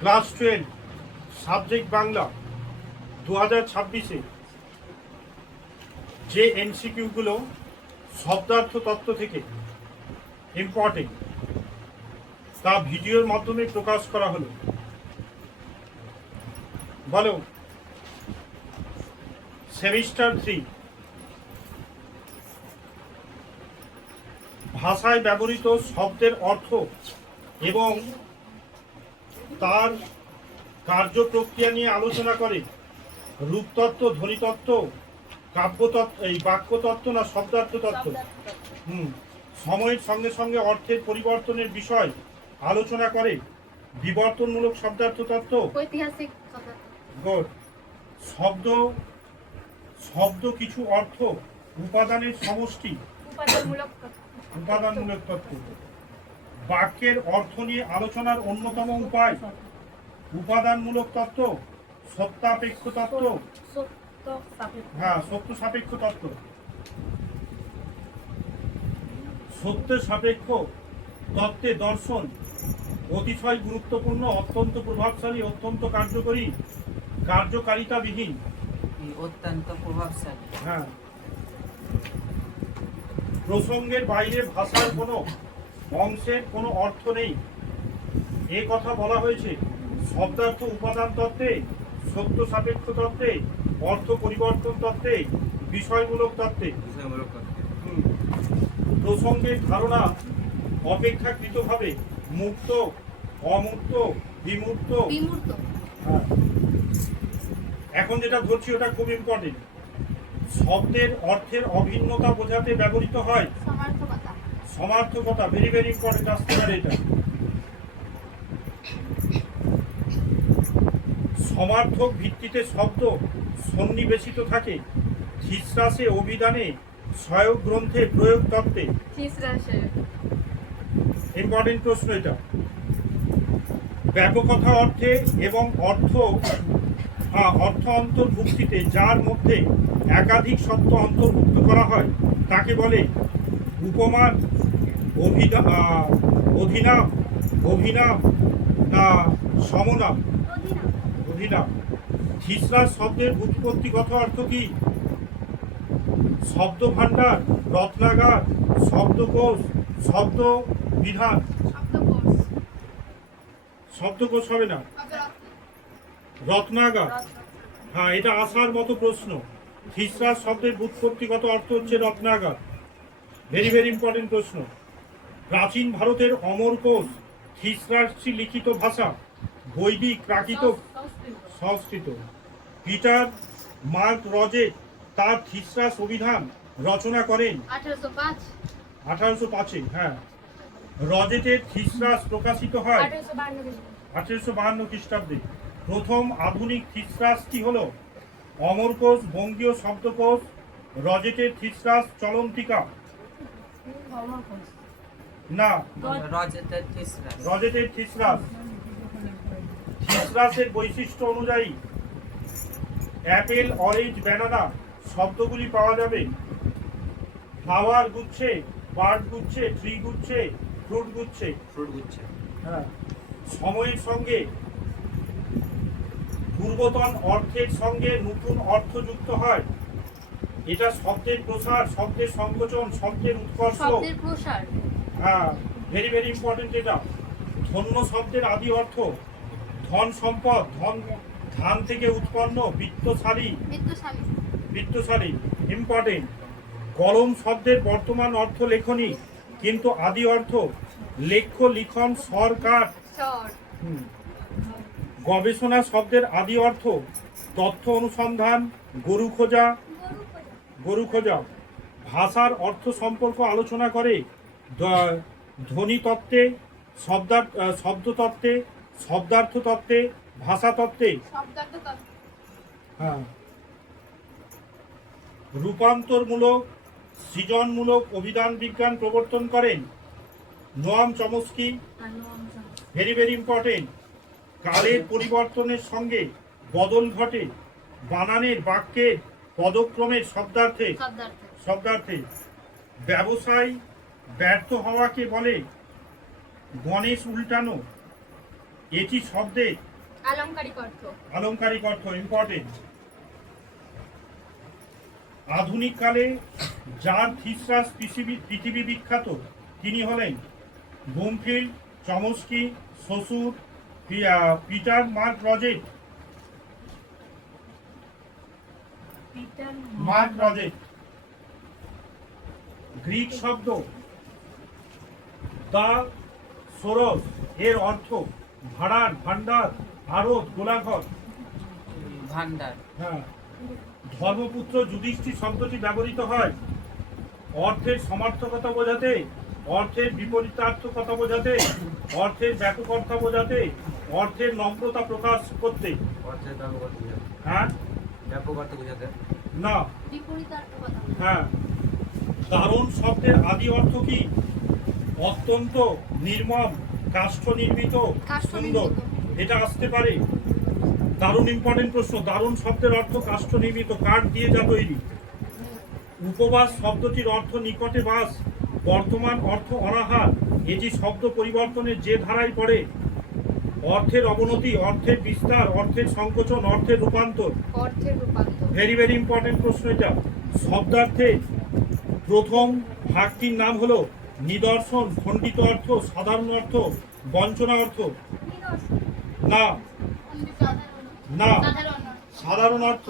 Class 12 subject Bangla 2026-এ যে এমসিকিউগুলো শব্দার্থ তত্ত্ব থেকে ইম্পর্টেন্ট তা ভিডিওর মাধ্যমে প্রকাশ করা হলো। বলো, সেমিস্টার 3 ভাষায় ব্যবহৃত শব্দের অর্থ এবং তার কার্য প্রক্রিয়া নিয়ে আলোচনা করে। রূপতত্ত্ব, ধ্বনিতত্ত্ব, কাব্যতত্ত্ব, এই বাক্যতত্ত্ব না শব্দার্থ তত্ত্ব। সময়ের সঙ্গে সঙ্গে অর্থের পরিবর্তনের বিষয় আলোচনা করে। বিবর্তনমূলক শব্দার্থ তত্ত্ব, ঐতিহাসিক গুড। শব্দ শব্দ কিছু অর্থ উপাদানের সমষ্টি, উপাদানমূলক তত্ত্ব। বাক্যের অর্থ নিয়ে আলোচনার অন্যতম উপায় উপাদানমূলক তত্ত্ব, সত্যাপেক্ষ তত্ত্ব, সত্য সাপেক্ষ তত্ত্ব। সত্য সাপেক্ষ তত্ত্বে দর্শন অতিশয় গুরুত্বপূর্ণ, অত্যন্ত প্রভাবশালী, অত্যন্ত কার্যকরী, কার্যকারিতাবিহীন। অত্যন্ত প্রভাবশালী। প্রসঙ্গের বাইরে ভাষার কোনো অংশের কোনো অর্থ নেই, এ কথা বলা হয়েছে শব্দার্থ উপাদান তত্ত্বে, সত্য সাপেক্ষ তত্ত্বে, অর্থ পরিবর্তন তত্ত্বে, বিষয়মূলক তত্ত্বে। প্রসঙ্গের ধারণা অপেক্ষাকৃতভাবে মুক্ত, অমূর্ত, বিমূর্ত। এখন যেটা ধরছি ওটা খুব ইম্পর্টেন্ট। শব্দের অর্থের অভিন্নতা বোঝাতে ব্যবহৃত হয় সমার্থকতা। ভেরি ভেরি ইম্পর্টেন্ট আসতে পারে এটা। সমার্থক ভিত্তিতে শব্দ সন্নিবেশিত থাকে থিসরাসে, অভিধানে, সহায়ক গ্রন্থে, প্রয়োগ তত্ত্বে। ইম্পর্টেন্ট প্রশ্ন এটা। ব্যাপকতা অর্থে এবং অর্থ অন্তর্ভুক্তিতে যার মধ্যে একাধিক শব্দ অন্তর্ভুক্ত করা হয় তাকে বলে উপমান, অধিনাম, অভিনাম না সমনাম? অধিনাম। থিসরাস শব্দের উৎপত্তিগত অর্থ কি? শব্দ ভাণ্ডার, রত্নাগার, শব্দকোষ, শব্দ বিধান। শব্দকোষ হবে না, রত্নাগার। এটা আসার মতো প্রশ্ন। থিসরাস শব্দের উৎপত্তিগত অর্থ হচ্ছে রত্নাগার। ভেরি ভেরি ইম্পর্টেন্ট প্রশ্ন। প্রাচীন ভারতের অমর কোষ থিসরাসি লিখিত ভাষা, বৈদিক, প্রাকৃত, সংস্কৃত। পিটার মার্ক রজেট তার থিসরাস অভিধান রচনা করেন 1805-এ। রজেটের থিসরাস প্রকাশিত হয় 1852 খ্রিস্টাব্দে। প্রথম আধুনিক থিসরাসটি হল অমরকোষ, বঙ্গীয় শব্দকোষ। রজেটের থিসরাস চলন্তিকা না, রজেটের থিসরাস। থিসরাসের বৈশিষ্ট্য অনুযায়ী অ্যাপেল, অরেঞ্জ, ব্যানানা শব্দগুলি পাওয়া যাবে ফ্লাওয়ার গুচ্ছে, বার্ড গুচ্ছে, ট্রি গুচ্ছে, ফ্রুট গুচ্ছে। সময়ের সঙ্গে পূর্বতন অর্থের সঙ্গে নতুন অর্থ যুক্ত হয়। এটা শব্দের প্রসার, শব্দের সংকোচন, শব্দের উৎকর্ষ। ভেরি ভেরি ইম্পর্টেন্ট এটা। ধন্য শব্দের আদি অর্থ ধন, সম্পদ, ধান থেকে উৎপন্ন, বিত্তশালী। ইম্পর্টেন্ট। কলম শব্দের বর্তমান অর্থ লেখনী, কিন্তু আদি অর্থ লেখ্য, লিখন, স্বর, কাঠ। গবেষণা শব্দের আদি অর্থ তথ্য অনুসন্ধান, গরু খোঁজা। ভাষার অর্থ সম্পর্ক আলোচনা করে ধ্বনি তত্ত্বে, শব্দতত্ত্বে, শব্দার্থ তত্ত্বে, ভাষা তত্ত্বে। রূপান্তরমূলক, সৃজনমূলক অভিধান বিজ্ঞান প্রবর্তন করেন Noam Chomsky. Very very important. কালের পরিবর্তনের সঙ্গে বদল ঘটে বানানের, বাক্যের, পদক্রমের, শব্দার্থে। ব্যবসায় ব্যর্থ হওয়াকে বলে গণেশ উল্টানো। এটি শব্দের আলংকারিক অর্থ। আলংকারিক অর্থ ইম্পর্টেন্ট। আধুনিক কালে যার থিসরাস পৃথিবী বিখ্যাত তিনি হলেন Bloomfield, Chomsky, Saussure, Peter Mark Roget. Mark Roget. Greek শব্দ দা সোরস এর অর্থ ভাড়ার, ভান্ডার, আড়ত, গোলাঘর। ভান্ডার। হ্যাঁ। ধর্মপুত্র যুধিষ্ঠির শব্দটি ব্যবহৃত হয় অর্থের সমার্থকতা বোঝাতে, অর্থের বিপরীতার্থকতা বোঝাতে, অর্থের ব্যাপকতা বোঝাতে, অর্থের নম্রতা প্রকাশ করতে। অর্থের ব্যাপক অর্থ বোঝাতে। হ্যাঁ ব্যাপক অর্থ বোঝাতে। না। হ্যাঁ। দারুণ শব্দের আদি অর্থ কি? অত্যন্ত, নির্মম, কাষ্ঠ নির্মিত, সুন্দর। এটা আসতে পারে। দারুণ ইম্পর্টেন্ট প্রশ্ন। দারুণ শব্দের অর্থ কাষ্ঠ নির্মিত, কাঠ দিয়ে যা তৈরি। উপবাস শব্দটির অর্থ নিকটে বাস, বর্তমান অর্থ অনাহার। এটি শব্দ পরিবর্তনের যে ধারায় পড়ে। অর্থের অবনতি, অর্থের বিস্তার, অর্থের সংকোচন, অর্থের রূপান্তর। ভেরি ভেরি ইম্পর্টেন্ট প্রশ্ন এটা। শব্দার্থে প্রথম ভাগটির নাম হলো নিদর্শন, খণ্ডিত অর্থ, সাধারণ অর্থ, বঞ্চনা অর্থ। না না, সাধারণ অর্থ।